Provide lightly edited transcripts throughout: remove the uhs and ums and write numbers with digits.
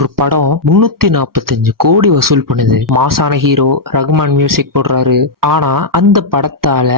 ஒரு படம் 345 கோடி வசூல் பண்ணுது. மாசான ஹீரோ ரகுமான் மியூசிக் போடுறாரு. ஆனா அந்த படத்தால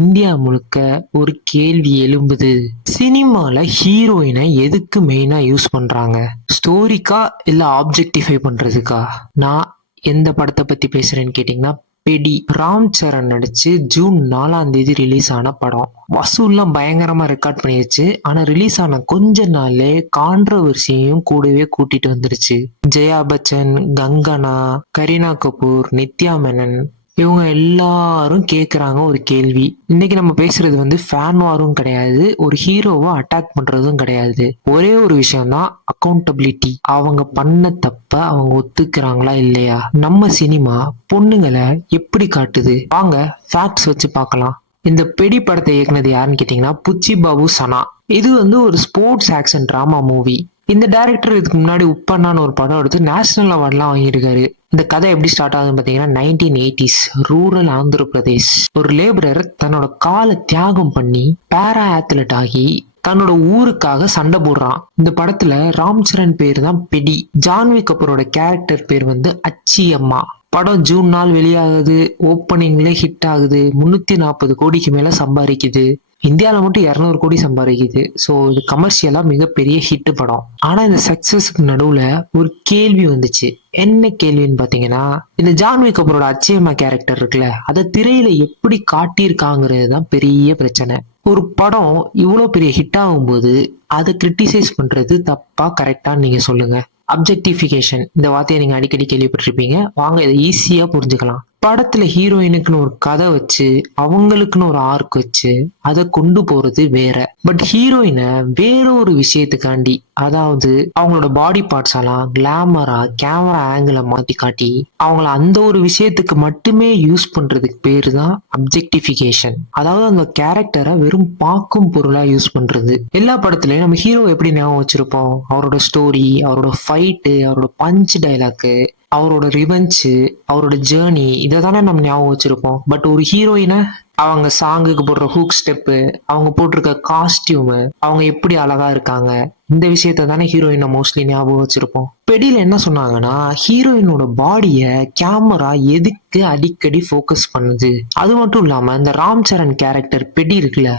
இந்தியா முழுக்க ஒரு கேள்வி எழும்புது. சினிமால ஹீரோயினை எதுக்கு மெயினா யூஸ் பண்றாங்க? ஸ்டோரிக்கா இல்ல ஆப்ஜெக்டிஃபை பண்றதுக்கா? நான் எந்த படத்தை பத்தி பேசுறேன்னு கேட்டீங்கன்னா பெடி. ராம் சரண் நடிச்சு ஜூன் 4ஆம் தேதி ரிலீஸ் ஆன படம். வசூல்லாம் பயங்கரமா ரெக்கார்ட் பண்ணிருச்சு. ஆனா ரிலீஸ் ஆன கொஞ்ச நாள்லே கான்ட்ரவர்சியையும் கூடவே கூட்டிட்டு வந்துருச்சு. ஜெயா பச்சன், கங்கனா, கரீனா கபூர், நித்யா மேனன் இவங்க எல்லாரும் கேக்குறாங்க ஒரு கேள்வி. இன்னைக்கு நம்ம பேசுறது வந்து ஃபேன் வாரும் கிடையாது, ஒரு ஹீரோவை அட்டாக் பண்றதும் கிடையாது. ஒரே ஒரு விஷயம் தான், அக்கௌண்டபிலிட்டி. அவங்க பண்ண தப்ப அவங்க ஒத்துக்கிறாங்களா இல்லையா? நம்ம சினிமா பொண்ணுங்களை எப்படி காட்டுது? வாங்க ஃபேக்ட்ஸ் வச்சு பார்க்கலாம். இந்த பெடி படத்தை இயக்குனது யாருன்னு கேட்டீங்கன்னா புச்சி பாபு சனா. இது வந்து ஒரு ஸ்போர்ட்ஸ் ஆக்ஷன் டிராமா மூவி. இந்த டைரக்டர் இதுக்கு முன்னாடி உப்பண்ணான்னு ஒரு படம் எடுத்து நேஷனல் அவார்ட்லாம் வாங்கியிருக்காரு. இந்த கதை எப்படி ஸ்டார்ட் ஆகுதுன்னு பார்த்தீங்கன்னா 1980s ரூரல் ஆந்திர பிரதேஷ். ஒரு லேபரர் தன்னோட காலை தியாகம் பண்ணி பேரா ஆத்லெட் ஆகி தன்னோட ஊருக்காக சண்டை போடுறான். இந்த படத்துல ராம் சரண் பேர் தான் பெடி. ஜான்வி கபூரோட கேரக்டர் பேர் வந்து அச்சி அம்மா. படம் ஜூன் 4 வெளியாகுது. ஓப்பனிங்ல ஹிட் ஆகுது. 340 கோடிக்கு மேல சம்பாதிக்குது. இந்தியாவில மட்டும் 200 கோடி சம்பாதிக்குது. ஸோ இது கமர்ஷியலா மிகப்பெரிய ஹிட் படம். ஆனா இந்த சக்சஸ்க்கு நடுவுல ஒரு கேள்வி வந்துச்சு. என்ன கேள்வின்னு பாத்தீங்கன்னா, இந்த ஜான்வி கபூரோட அச்சயம்மா கேரக்டர் இருக்குல்ல, அதை திரையில எப்படி காட்டியிருக்காங்கிறது தான் பெரிய பிரச்சனை. ஒரு படம் இவ்வளவு பெரிய ஹிட் ஆகும்போது அதை கிரிட்டிசைஸ் பண்றது தப்பா கரெக்டான்னு நீங்க சொல்லுங்க. அப்ஜெக்டிஃபிகேஷன் இந்த வார்த்தையை நீங்க அடிக்கடி கேள்விப்பட்டிருப்பீங்க. வாங்க இதை ஈஸியா புரிஞ்சுக்கலாம். படத்துல ஹீரோயினுக்குன்னு ஒரு கதை வச்சு அவங்களுக்குன்னு ஒரு ஆர்க் வச்சு அதை கொண்டு போறது வேற. பட் ஹீரோயினை வேற ஒரு விஷயத்துக்காண்டி, அதாவது அவங்களோட பாடி பார்ட்ஸ் எல்லாம் கிளாமரா கேமரா ஆங்கிள மாத்தி காட்டி அவங்கள அந்த ஒரு விஷயத்துக்கு மட்டுமே யூஸ் பண்றதுக்கு பேரு தான் அப்ஜெக்டிஃபிகேஷன். அதாவது அந்த கேரக்டரை வெறும் பார்க்கும் பொருளா யூஸ் பண்றது. எல்லா படத்துலயும் நம்ம ஹீரோ எப்படி ஞாபகம் வச்சிருப்போம்? அவரோட ஸ்டோரி, அவரோட ஃபைட்டு, அவரோட பஞ்ச் டைலாக்கு, அவரோட ரிவெஞ்சு, அவரோட ஜேர்னி, இதை தானே நம்ம ஞாபகம் வச்சிருப்போம். பட் ஒரு ஹீரோயினை அவங்க சாங்குக்கு போடுற ஹூக் ஸ்டெப்பு, அவங்க போட்டிருக்க காஸ்டியூமு, அவங்க எப்படி அழகா இருக்காங்க, இந்த விஷயத்த தானே ஹீரோயினை மோஸ்ட்லி ஞாபகம் வச்சிருப்போம். பெடியில என்ன சொன்னாங்கன்னா, ஹீரோயினோட பாடிய கேமரா எதுக்கு அடிக்கடி ஃபோக்கஸ் பண்ணுது? அது மட்டும் இல்லாம இந்த ராம் சரண் கேரக்டர் பெடி இருக்குல்ல,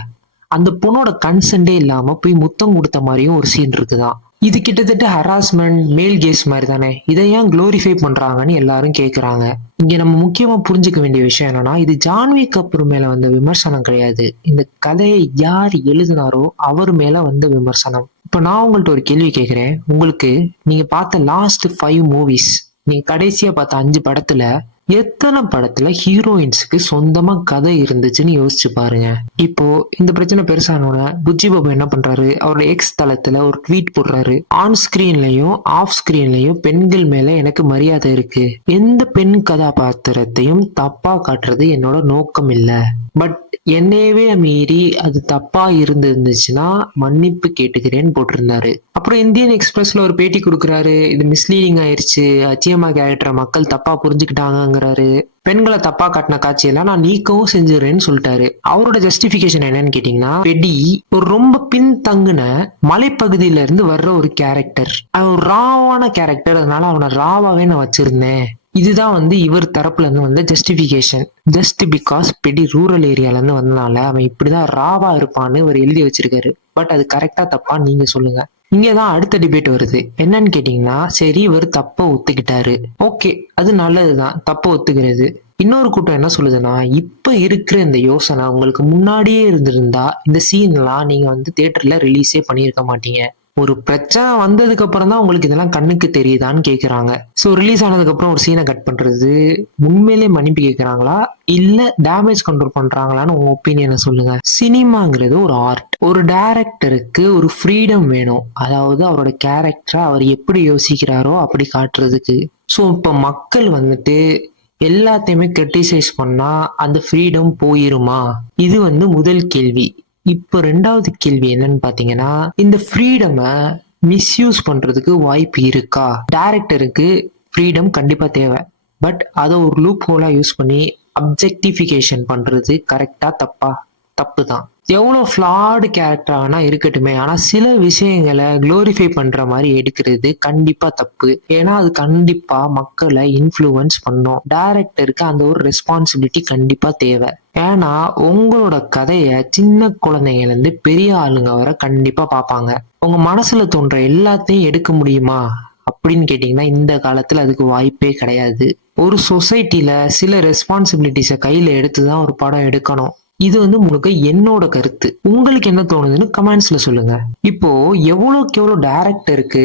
அந்த பொண்ணோட கன்சென்டே இல்லாம போய் முத்தம் கொடுத்த மாதிரியும் ஒரு சீன் இருக்குதான். இது கிட்டத்தட்ட ஹராஸ்மெண்ட், மேல் கேஸ் மாதிரி தானே. இதை ஏன் குளோரிஃபை பண்றாங்கன்னு எல்லாரும் கேக்குறாங்க. இங்க நம்ம முக்கியமா புரிஞ்சுக்க வேண்டிய விஷயம் என்னன்னா, இது ஜான்வி கபூர் மேல வந்த விமர்சனம் கிடையாது. இந்த கதையை யார் எழுதினாரோ அவர் மேல வந்த விமர்சனம். இப்ப நான் உங்கள்ட்ட ஒரு கேள்வி கேட்கிறேன். உங்களுக்கு நீங்க பார்த்த லாஸ்ட் 5 மூவிஸ், நீங்க கடைசியா பார்த்த 5 படத்துல எத்தனை படத்துல ஹீரோயின்ஸுக்கு சொந்தமா கதை இருந்துச்சுன்னு யோசிச்சு பாருங்க. இப்போ இந்த பிரச்சனை பெருசானோட புஜ்ஜி பாபு என்ன பண்றாரு? அவரோட எக்ஸ் தளத்துல ஒரு ட்வீட் போடுறாரு. ஆன் ஸ்கிரீன்லயும் ஆஃப் ஸ்கிரீன்லயும் பெண்கள் மேல எனக்கு மரியாதை இருக்கு. எந்த பெண் கதாபாத்திரத்தையும் தப்பா காட்டுறது என்னோட நோக்கம் இல்ல. பட் என்னையவே மீறி அது தப்பா இருந்துச்சுன்னா மன்னிப்பு கேட்டுக்கிறேன்னு போட்டிருந்தாரு. அப்புறம் இந்தியன் எக்ஸ்பிரஸ்ல ஒரு பேட்டி கொடுக்குறாரு. இது மிஸ்லீடிங் ஆயிருச்சு, அச்சியம்மா கேரக்டரை மக்கள் தப்பா புரிஞ்சுக்கிட்டாங்கிறாரு. பெண்களை தப்பா காட்டின காட்சியெல்லாம் நான் நீக்கவும் செஞ்சுறேன்னு சொல்லிட்டாரு. அவரோட ஜஸ்டிபிகேஷன் என்னன்னு கேட்டீங்கன்னா, பெடி ஒரு ரொம்ப பின்தங்குன மலைப்பகுதியில இருந்து வர்ற ஒரு கேரக்டர், அவன் ஒரு ராவான கேரக்டர், அதனால அவனை ராவாவே நான் வச்சிருந்தேன். இதுதான் வந்து இவர் தரப்புல இருந்து வந்த ஜஸ்டிபிகேஷன். ஜஸ்ட் பிகாஸ் பெடி ரூரல் ஏரியால இருந்து வந்தனால அவன் இப்படிதான் ராவா இருப்பான்னு இவர் எழுதி வச்சிருக்காரு. பட் அது கரெக்டா தப்பான்னு நீங்க சொல்லுங்க. இங்கதான் அடுத்த டிபேட் வருது. என்னன்னு கேட்டீங்கன்னா, சரி இவர் தப்ப ஒத்துக்கிட்டாரு, ஓகே அது நல்லதுதான் தப்ப ஒத்துக்கிறது. இன்னொரு கூட்டம் என்ன சொல்லுதுன்னா, இப்ப இருக்கிற இந்த யோசனை உங்களுக்கு முன்னாடியே இருந்திருந்தா இந்த சீன்லாம் நீங்க வந்து தியேட்டர்ல ரிலீஸே பண்ணியிருக்க மாட்டீங்க. ஒரு பிரச்சனை வந்ததுக்கு அப்புறம் தான் உங்களுக்கு இதெல்லாம் கண்ணுக்கு தெரியுதான்னு கேக்குறாங்க. சோ ரிலீஸ் ஆனதுக்கு அப்புறம் ஒரு சீனை கட் பண்றது உண்மையிலே மன்னிப்பு கேட்கறாங்களா இல்ல டேமேஜ் கண்ட்ரோல் பண்றாங்களான்னு உங்க ஒப்பீனியனை சொல்லுங்க. சினிமாங்கிறது ஒரு ஆர்ட். ஒரு டைரக்டருக்கு ஒரு ஃப்ரீடம் வேணும். அதாவது அவரோட கேரக்டரை அவர் எப்படி யோசிக்கிறாரோ அப்படி காட்டுறதுக்கு. சோ இப்ப மக்கள் வந்துட்டு எல்லாத்தையுமே கிரிட்டிசைஸ் பண்ணா அந்த ஃப்ரீடம் போயிருமா? இது வந்து முதல் கேள்வி. இப்போ 2வது கேள்வி என்னன்னு பாத்தீங்கன்னா, இந்த ஃப்ரீடமை மிஸ்யூஸ் பண்றதுக்கு வாய்ப்பு இருக்கா? டைரக்டருக்கு ஃப்ரீடம் கண்டிப்பா தேவை. பட் அதை ஒரு லூப் ஹோலா யூஸ் பண்ணி அப்ஜெக்டிஃபிகேஷன் பண்றது கரெக்டா தப்பா? தப்பு தான். எவ்வளோ ஃப்ளாடு கேரக்டர் ஆனா இருக்கட்டுமே, ஆனா சில விஷயங்களை குளோரிஃபை பண்ற மாதிரி எடுக்கிறது கண்டிப்பா தப்பு. ஏன்னா அது கண்டிப்பா மக்களை இன்ஃப்ளூயன்ஸ் பண்ணும். டைரக்டருக்கு அந்த ஒரு ரெஸ்பான்சிபிலிட்டி கண்டிப்பா தேவை. ஏன்னா உங்களோட கதைய சின்ன குழந்தைங்கல இருந்து பெரிய ஆளுங்க வர கண்டிப்பா பார்ப்பாங்க. உங்க மனசுல தோன்ற எல்லாத்தையும் எடுக்க முடியுமா அப்படின்னு கேட்டீங்கன்னா இந்த காலத்துல அதுக்கு வாய்ப்பே கிடையாது. ஒரு சொசைட்டில சில ரெஸ்பான்சிபிலிட்டிஸை கையில எடுத்துதான் ஒரு படம் எடுக்கணும். இது முழுக்க என்னோட கருத்து. உங்களுக்கு என்ன தோணுதுன்னு கமெண்ட்ஸ்ல சொல்லுங்க. இப்போ எவ்வளவுக்கு எவ்வளவு டைரக்டருக்கு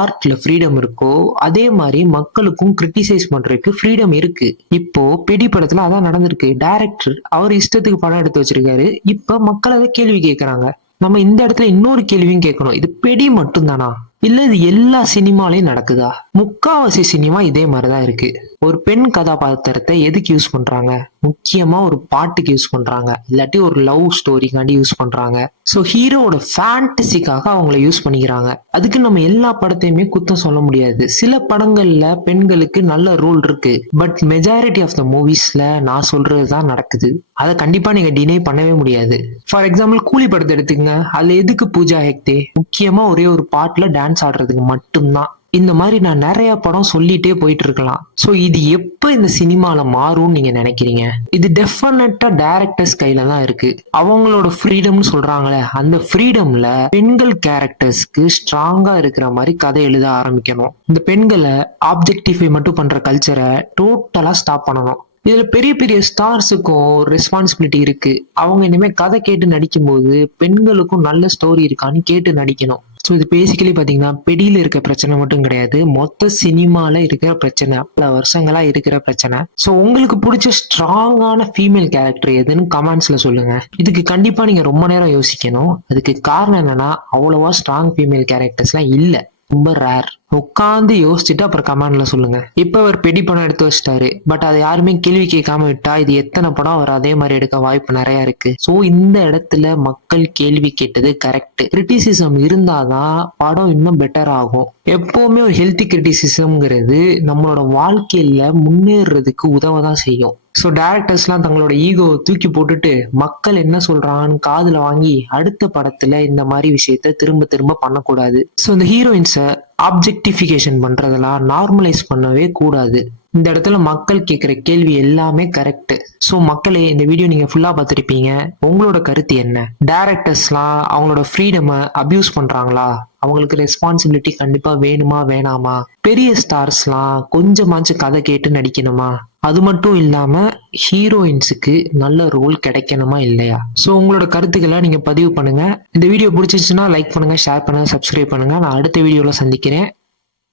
ஆர்ட்ல ஃப்ரீடம் இருக்கோ அதே மாதிரி மக்களுக்கும் கிரிட்டிசைஸ் பண்றதுக்கு ஃப்ரீடம் இருக்கு. இப்போ பெடி படத்துல அதான் நடந்திருக்கு. டைரக்டர் அவர் இஷ்டத்துக்கு படம் எடுத்து வச்சிருக்காரு. இப்ப மக்கள் அதை கேள்வி கேட்கறாங்க. நம்ம இந்த இடத்துல இன்னொரு கேள்வியும் கேட்கணும். இது பெடி மட்டும் தானா, இல்ல இது எல்லா சினிமாலையும் நடக்குதா? முக்காவாசி சினிமா இதே மாதிரிதான் இருக்கு. ஒரு பெண் கதாபாத்திரத்தை எதுக்கு யூஸ் பண்றாங்க? முக்கியமா ஒரு பாட்டுக்கு யூஸ் பண்றாங்க, இல்லாட்டி ஒரு லவ் ஸ்டோரிக்காண்டி யூஸ் பண்றாங்க. சோ ஹீரோவோட ஃபேண்டசிக்காக அவங்கள யூஸ் பண்ணிக்கிறாங்க. அதுக்கு நம்ம எல்லா படத்தையுமே குத்தம் சொல்ல முடியாது. சில படங்கள்ல பெண்களுக்கு நல்ல ரோல் இருக்கு. பட் மெஜாரிட்டி ஆஃப் த மூவிஸ்ல நான் சொல்றதுதான் நடக்குது. அதை கண்டிப்பா நீங்க டினை பண்ணவே முடியாது. ஃபார் எக்ஸாம்பிள் கூலி படத்தை எடுத்துக்கங்க. அதுல எதுக்கு பூஜா ஹெக்டே முக்கியமா ஒரே ஒரு பாட்டுல டான்ஸ் ஆடுறதுக்கு மட்டும்தான். இந்த மாதிரி நான் நிறைய படம் சொல்லிட்டே போயிட்டு இருக்கலாம். சோ இது எப்ப இந்த சினிமால மாறும்னு நீங்க நினைக்கிறீங்க? இது டெஃபினட்டா டைரக்டர்ஸ் கையில தான் இருக்கு. அவங்களோட ஃப்ரீடம்னு சொல்றாங்களே, அந்த ஃப்ரீடம்ல பெண்கள் கேரக்டர்ஸ்க்கு ஸ்ட்ராங்கா இருக்கிற மாதிரி கதை எழுத ஆரம்பிக்கணும். இந்த பெண்களை ஆப்ஜெக்டிஃபை மட்டும் பண்ற கல்ச்சரை டோட்டலா ஸ்டாப் பண்ணணும். இதுல பெரிய பெரிய ஸ்டார்ஸுக்கும் ரெஸ்பான்சிபிலிட்டி இருக்கு. அவங்க இனிமே கதை கேட்டு நடிக்கும் போது பெண்களுக்கும் நல்ல ஸ்டோரி இருக்கான்னு கேட்டு நடிக்கணும். ஸோ இது பேசிக்கலி பாத்தீங்கன்னா பெடியில இருக்க பிரச்சனை மட்டும் கிடையாது, மொத்த சினிமால இருக்கிற பிரச்சனை, பல வருஷங்களா இருக்கிற பிரச்சனை. ஸோ உங்களுக்கு பிடிச்ச ஸ்ட்ராங்கான ஃபீமேல் கேரக்டர் எதுன்னு கமெண்ட்ஸ்ல சொல்லுங்க. இதுக்கு கண்டிப்பா நீங்க ரொம்ப நேரம் யோசிக்கணும். அதுக்கு காரணம் என்னன்னா அவ்வளவா ஸ்ட்ராங் ஃபீமேல் கேரக்டர்ஸ்லாம் இல்ல, ரொம்ப ரேர். உட்காந்து யோசிச்சுட்டு அப்புறம் கமெண்ட்ல சொல்லுங்க. இப்ப அவர் பெடி படம் எடுத்து வச்சிட்டாரு, பட் அதை யாருமே கேள்வி கேட்காம விட்டா இது எத்தனை படம் அவர் அதே மாதிரி எடுக்க வாய்ப்பு நிறைய இருக்கு. சோ இந்த இடத்துல மக்கள் கேள்வி கேட்டது கரெக்ட். கிரிட்டிசிசம் இருந்தாதான் படம் இன்னும் பெட்டர் ஆகும். எப்பவுமே ஒரு ஹெல்த்தி கிரிட்டிசிசம்ங்கிறது நம்மளோட வாழ்க்கையில முன்னேறதுக்கு உதவதான் செய்யும். ஸோ டைரக்டர்ஸ்லாம் தங்களோட ஈகோவை தூக்கி போட்டுட்டு மக்கள் என்ன சொல்றாங்கன்னு காதுல வாங்கி அடுத்த படத்துல இந்த மாதிரி விஷயத்த திரும்ப திரும்ப பண்ணக்கூடாது. ஸோ இந்த ஹீரோயின்ஸை ஆப்ஜெக்டிஃபிகேஷன் பண்றதெல்லாம் நார்மலைஸ் பண்ணவே கூடாது. இந்த இடத்துல மக்கள் கேட்கிற கேள்வி எல்லாமே கரெக்ட். ஸோ மக்களே, இந்த வீடியோ நீங்க ஃபுல்லா பார்த்துருப்பீங்க. உங்களோட கருத்து என்ன? டைரக்டர்ஸ்லாம் அவங்களோட ஃப்ரீடமை அபியூஸ் பண்றாங்களா? அவங்களுக்கு ரெஸ்பான்சிபிலிட்டி கண்டிப்பா வேணுமா வேணாமா? பெரிய ஸ்டார்ஸ்லாம் கொஞ்சமாச்சும் கதை கேட்டு நடிக்கணுமா? அது மட்டும் இல்லாம ஹீரோயின்ஸுக்கு நல்ல ரோல் கிடைக்கணுமா இல்லையா? ஸோ உங்களோட கருத்துக்களை நீங்க பதிவு பண்ணுங்க. இந்த வீடியோ பிடிச்சிச்சுன்னா லைக் பண்ணுங்க, ஷேர் பண்ணுங்க, சப்ஸ்கிரைப் பண்ணுங்க. நான் அடுத்த வீடியோல சந்திக்கிறேன்.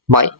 பாய்.